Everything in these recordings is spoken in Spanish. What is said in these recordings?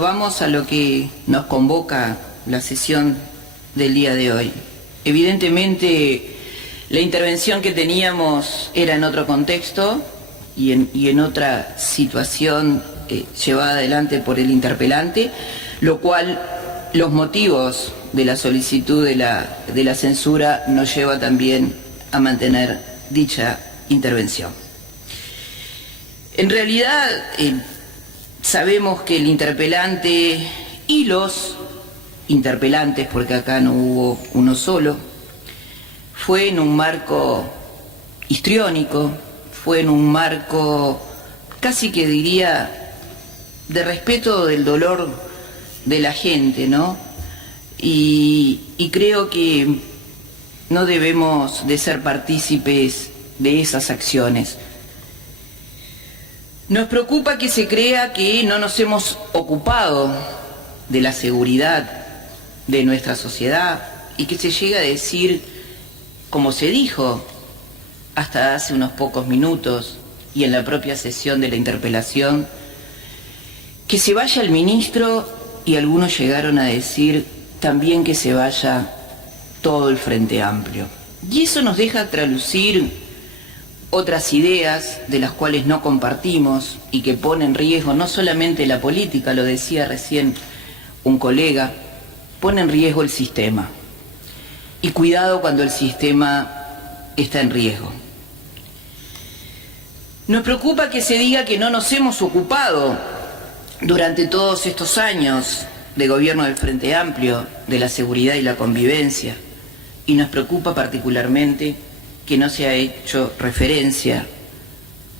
Vamos a lo que nos convoca la sesión del día de hoy. Evidentemente, la intervención que teníamos era en otro contexto y en otra situación llevada adelante por el interpelante, lo cual los motivos de la solicitud de la censura nos lleva también a mantener dicha intervención. En realidad, sabemos que el interpelante y los interpelantes, porque acá no hubo uno solo, fue en un marco histriónico, fue en un marco casi que diría de respeto del dolor de la gente, ¿no? Y creo que no debemos de ser partícipes de esas acciones. Nos preocupa que se crea que no nos hemos ocupado de la seguridad de nuestra sociedad y que se llega a decir, como se dijo hasta hace unos pocos minutos y en la propia sesión de la interpelación, que se vaya el ministro, y algunos llegaron a decir también que se vaya todo el Frente Amplio. Y eso nos deja tralucir otras ideas de las cuales no compartimos y que ponen en riesgo no solamente la política, lo decía recién un colega, pone en riesgo el sistema. Y cuidado cuando el sistema está en riesgo. Nos preocupa que se diga que no nos hemos ocupado durante todos estos años de gobierno del Frente Amplio de la seguridad y la convivencia. Y nos preocupa particularmente que no se ha hecho referencia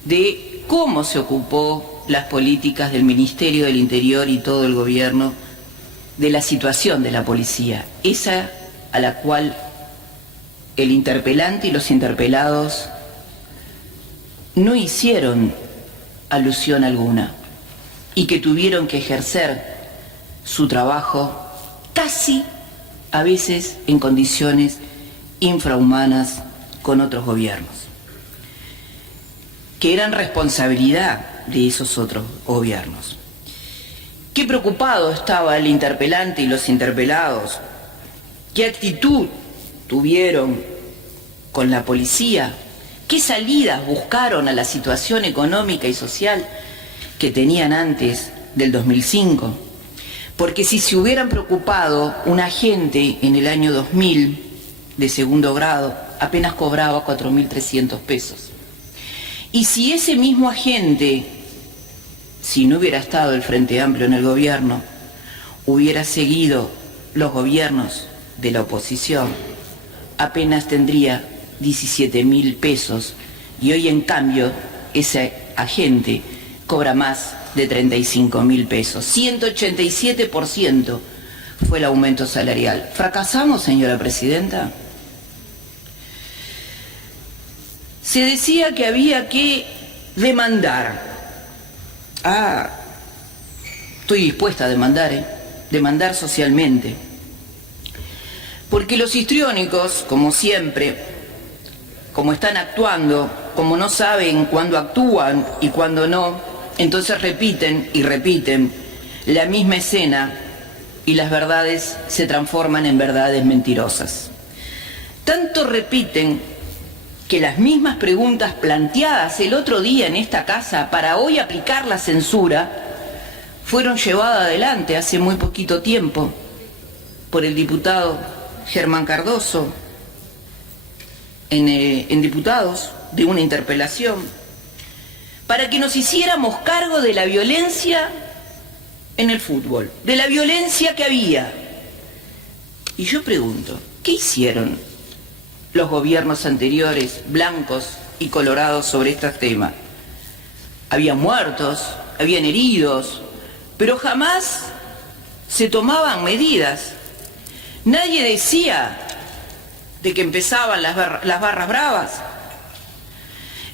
de cómo se ocupó las políticas del Ministerio del Interior y todo el gobierno de la situación de la policía, esa a la cual el interpelante y los interpelados no hicieron alusión alguna y que tuvieron que ejercer su trabajo casi a veces en condiciones infrahumanas con otros gobiernos, que eran responsabilidad de esos otros gobiernos. Qué preocupado estaba el interpelante y los interpelados, qué actitud tuvieron con la policía, qué salidas buscaron a la situación económica y social que tenían antes del 2005, porque si se hubieran preocupado, un agente en el año 2000 de segundo grado apenas cobraba 4.300 pesos. Y si ese mismo agente, si no hubiera estado el Frente Amplio en el gobierno, hubiera seguido los gobiernos de la oposición, apenas tendría 17.000 pesos y hoy en cambio ese agente cobra más de 35.000 pesos. 187% fue el aumento salarial. ¿Fracasamos, señora presidenta? Se decía que había que demandar. Estoy dispuesta a demandar, demandar socialmente. Porque los histriónicos, como siempre, como están actuando, como no saben cuándo actúan y cuándo no, entonces repiten y repiten la misma escena y las verdades se transforman en verdades mentirosas. Tanto repiten que las mismas preguntas planteadas el otro día en esta casa para hoy aplicar la censura fueron llevadas adelante hace muy poquito tiempo por el diputado Germán Cardoso en diputados de una interpelación para que nos hiciéramos cargo de la violencia en el fútbol, de la violencia que había. Y yo pregunto, ¿qué hicieron los gobiernos anteriores, blancos y colorados, sobre este tema? Había muertos, habían heridos, pero jamás se tomaban medidas. Nadie decía de que empezaban las barras bravas.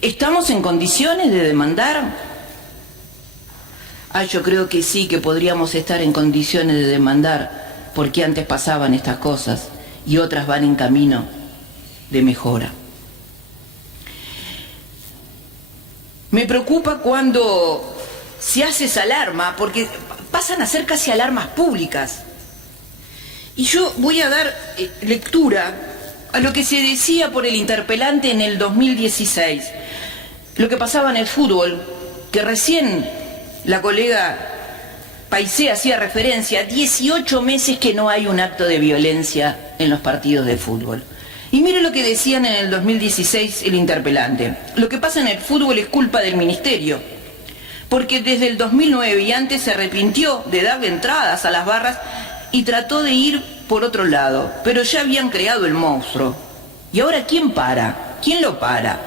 ¿Estamos en condiciones de demandar? Yo creo que sí, que podríamos estar en condiciones de demandar, porque antes pasaban estas cosas y otras van en camino de mejora. Me preocupa cuando se hace esa alarma, porque pasan a ser casi alarmas públicas. Y yo voy a dar lectura a lo que se decía por el interpelante en el 2016, lo que pasaba en el fútbol, que recién la colega Paisé hacía referencia, 18 meses que no hay un acto de violencia en los partidos de fútbol. Y mire lo que decían en el 2016 el interpelante. Lo que pasa en el fútbol es culpa del ministerio, porque desde el 2009 y antes se arrepintió de darle entradas a las barras y trató de ir por otro lado, pero ya habían creado el monstruo. ¿Y ahora quién para? ¿Quién lo para?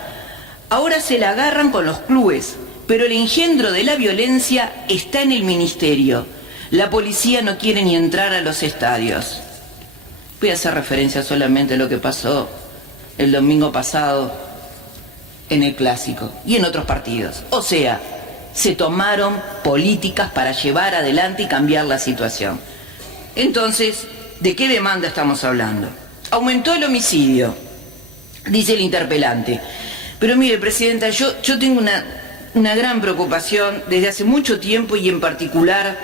Ahora se la agarran con los clubes, pero el engendro de la violencia está en el ministerio. La policía no quiere ni entrar a los estadios. Voy a hacer referencia solamente a lo que pasó el domingo pasado en el Clásico y en otros partidos. O sea, se tomaron políticas para llevar adelante y cambiar la situación. Entonces, ¿de qué demanda estamos hablando? Aumentó el homicidio, dice el interpelante. Pero mire, Presidenta, yo tengo una gran preocupación desde hace mucho tiempo y en particular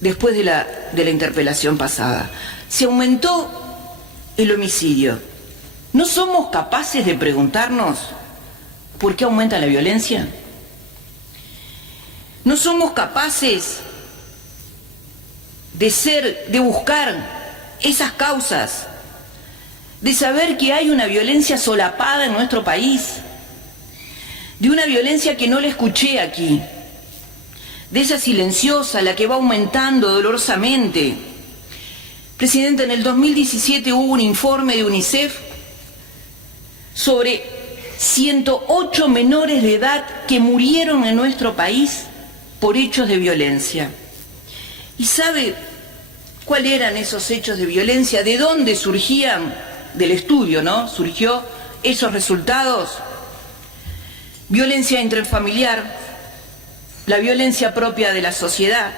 después de la interpelación pasada. Se aumentó el homicidio. ¿No somos capaces de preguntarnos por qué aumenta la violencia? ¿No somos capaces de buscar esas causas, de saber que hay una violencia solapada en nuestro país, de una violencia que no la escuché aquí, de esa silenciosa, la que va aumentando dolorosamente? Presidenta, en el 2017 hubo un informe de UNICEF sobre 108 menores de edad que murieron en nuestro país por hechos de violencia. ¿Y sabe cuáles eran esos hechos de violencia? ¿De dónde surgían? Del estudio, ¿no? Surgió esos resultados. Violencia intrafamiliar, la violencia propia de la sociedad,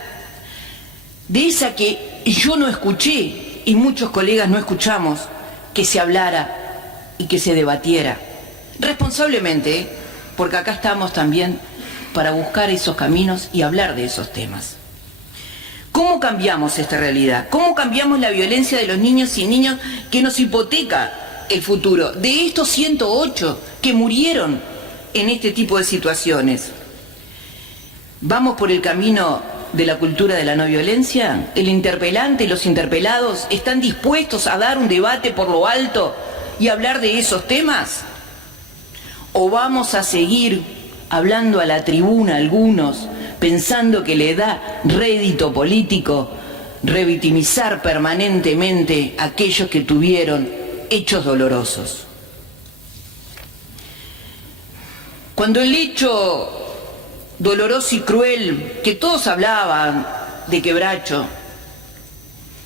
de esa que yo no escuché y muchos colegas no escuchamos que se hablara y que se debatiera. Responsablemente, porque acá estamos también para buscar esos caminos y hablar de esos temas. ¿Cómo cambiamos esta realidad? ¿Cómo cambiamos la violencia de los niños y niñas que nos hipoteca el futuro? De estos 108 que murieron en este tipo de situaciones. ¿Vamos por el camino de la cultura de la no violencia? ¿El interpelante y los interpelados están dispuestos a dar un debate por lo alto y hablar de esos temas? ¿O vamos a seguir hablando a la tribuna algunos, pensando que le da rédito político revictimizar permanentemente a aquellos que tuvieron hechos dolorosos? Cuando el hecho doloroso y cruel, que todos hablaban de Quebracho,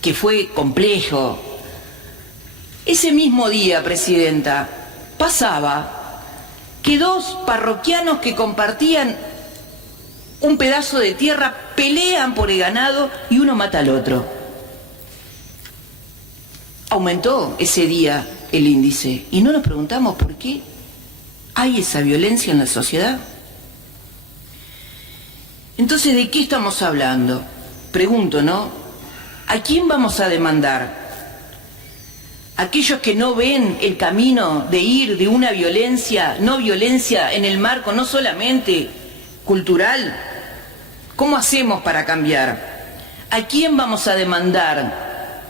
que fue complejo, ese mismo día, Presidenta, pasaba que dos parroquianos que compartían un pedazo de tierra pelean por el ganado y uno mata al otro. Aumentó ese día el índice y no nos preguntamos por qué hay esa violencia en la sociedad. Entonces, ¿de qué estamos hablando? Pregunto, ¿no? ¿A quién vamos a demandar? Aquellos que no ven el camino de ir de una violencia, no violencia en el marco no solamente cultural. ¿Cómo hacemos para cambiar? ¿A quién vamos a demandar?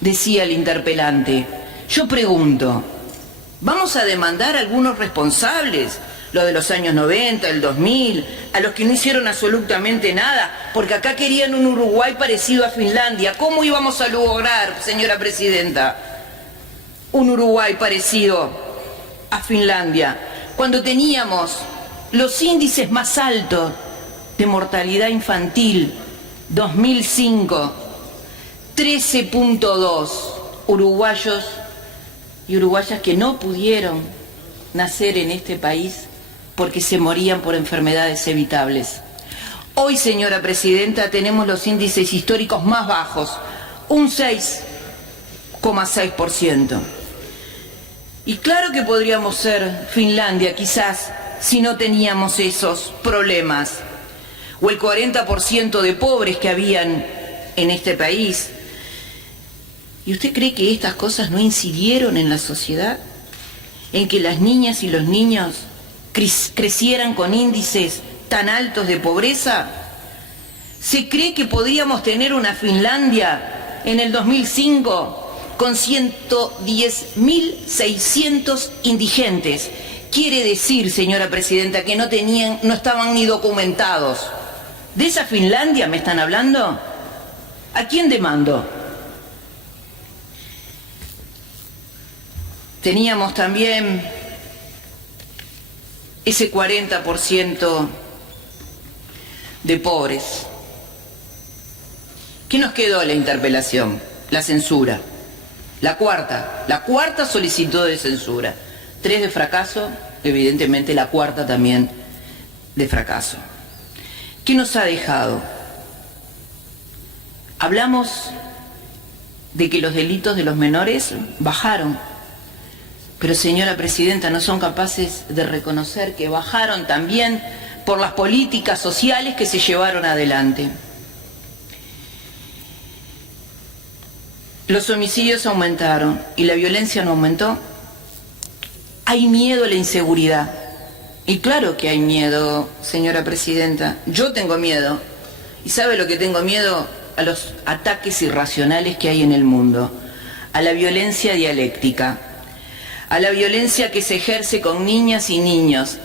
Decía el interpelante. Yo pregunto, ¿vamos a demandar a algunos responsables? Los de los años 90, el 2000, a los que no hicieron absolutamente nada, porque acá querían un Uruguay parecido a Finlandia. ¿Cómo íbamos a lograr, señora Presidenta, un Uruguay parecido a Finlandia, cuando teníamos los índices más altos de mortalidad infantil? 2005, 13.2 uruguayos y uruguayas que no pudieron nacer en este país porque se morían por enfermedades evitables. Hoy, señora Presidenta, tenemos los índices históricos más bajos, un 6,6%. Y claro que podríamos ser Finlandia, quizás, si no teníamos esos problemas. o el 40% de pobres que habían en este país. ¿Y usted cree que estas cosas no incidieron en la sociedad? ¿En que las niñas y los niños crecieran con índices tan altos de pobreza? ¿Se cree que podríamos tener una Finlandia en el 2005 con 110.600 indigentes? Quiere decir, señora presidenta, que no estaban ni documentados. ¿De esa Finlandia me están hablando? ¿A quién demando? Teníamos también ese 40% de pobres. ¿Qué nos quedó en la interpelación? La censura. La cuarta solicitud de censura. 3 de fracaso, evidentemente la cuarta también de fracaso. ¿Qué nos ha dejado? Hablamos de que los delitos de los menores bajaron, pero señora presidenta, no son capaces de reconocer que bajaron también por las políticas sociales que se llevaron adelante. Los homicidios aumentaron y la violencia no aumentó. Hay miedo a la inseguridad. Y claro que hay miedo, señora presidenta. Yo tengo miedo. ¿Y sabe lo que tengo miedo? A los ataques irracionales que hay en el mundo. A la violencia dialéctica. A la violencia que se ejerce con niñas y niños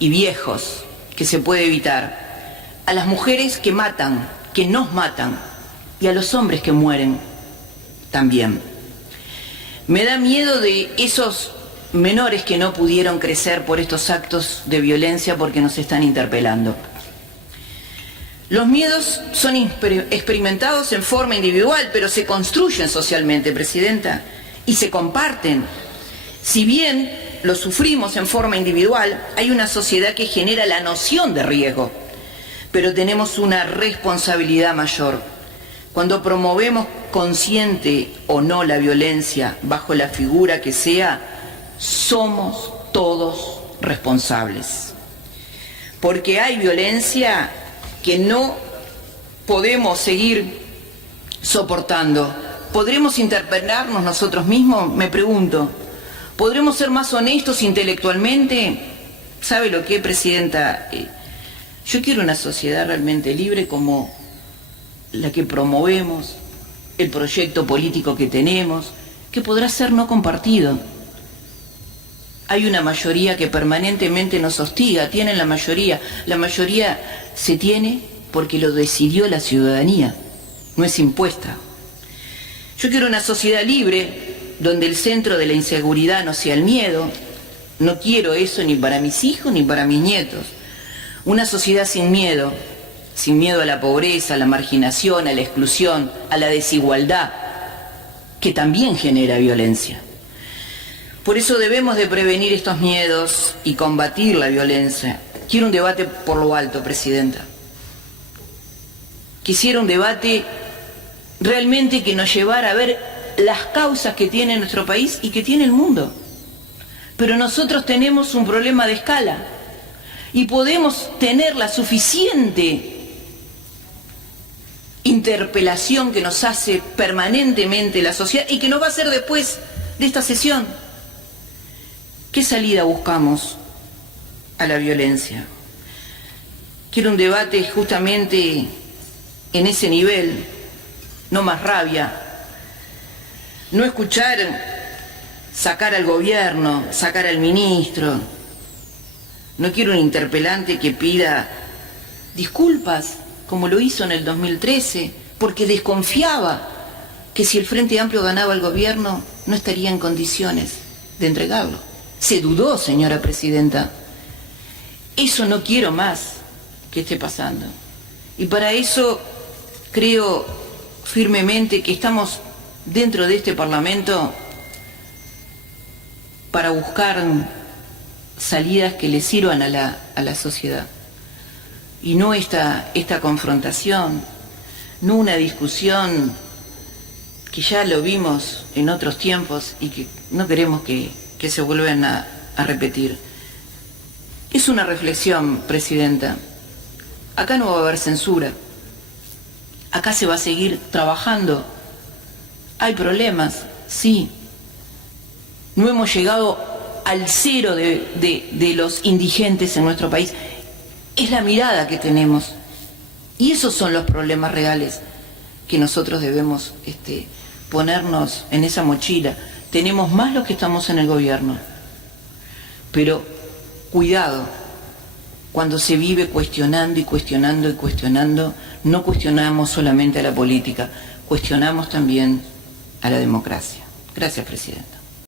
y viejos, que se puede evitar. A las mujeres que matan, que nos matan. Y a los hombres que mueren también. Me da miedo de esos menores que no pudieron crecer por estos actos de violencia porque nos están interpelando. Los miedos son experimentados en forma individual, pero se construyen socialmente, presidenta, y se comparten. Si bien los sufrimos en forma individual, hay una sociedad que genera la noción de riesgo, pero tenemos una responsabilidad mayor. Cuando promovemos consciente o no la violencia, bajo la figura que sea, somos todos responsables. Porque hay violencia que no podemos seguir soportando. ¿Podremos interpelarnos nosotros mismos? Me pregunto. ¿Podremos ser más honestos intelectualmente? ¿Sabe lo que, presidenta? Yo quiero una sociedad realmente libre como la que promovemos, el proyecto político que tenemos, que podrá ser no compartido. Hay una mayoría que permanentemente nos hostiga, tienen la mayoría se tiene porque lo decidió la ciudadanía, no es impuesta. Yo quiero una sociedad libre, donde el centro de la inseguridad no sea el miedo. No quiero eso ni para mis hijos ni para mis nietos. Una sociedad sin miedo a la pobreza, a la marginación, a la exclusión, a la desigualdad, que también genera violencia. Por eso debemos de prevenir estos miedos y combatir la violencia. Quiero un debate por lo alto, presidenta. Quisiera un debate realmente que nos llevara a ver las causas que tiene nuestro país y que tiene el mundo. Pero nosotros tenemos un problema de escala y podemos tener la suficiente interpelación que nos hace permanentemente la sociedad y que nos va a hacer después de esta sesión. ¿Qué salida buscamos a la violencia? Quiero un debate justamente en ese nivel, no más rabia, no escuchar sacar al gobierno, sacar al ministro. No quiero un interpelante que pida disculpas, como lo hizo en el 2013, porque desconfiaba que si el Frente Amplio ganaba el gobierno, no estaría en condiciones de entregarlo. Se dudó, señora presidenta. Eso no quiero más que esté pasando. Y para eso creo firmemente que estamos dentro de este Parlamento para buscar salidas que le sirvan a la sociedad. Y no esta confrontación, no una discusión que ya lo vimos en otros tiempos y que no queremos que se vuelvan a repetir. Es una reflexión, presidenta. Acá no va a haber censura. Acá se va a seguir trabajando. Hay problemas, sí. No hemos llegado al cero de los indigentes en nuestro país. Es la mirada que tenemos. Y esos son los problemas reales que nosotros debemos ponernos en esa mochila. Tenemos más los que estamos en el gobierno. Pero cuidado, cuando se vive cuestionando y cuestionando y cuestionando, no cuestionamos solamente a la política, cuestionamos también a la democracia. Gracias, Presidenta.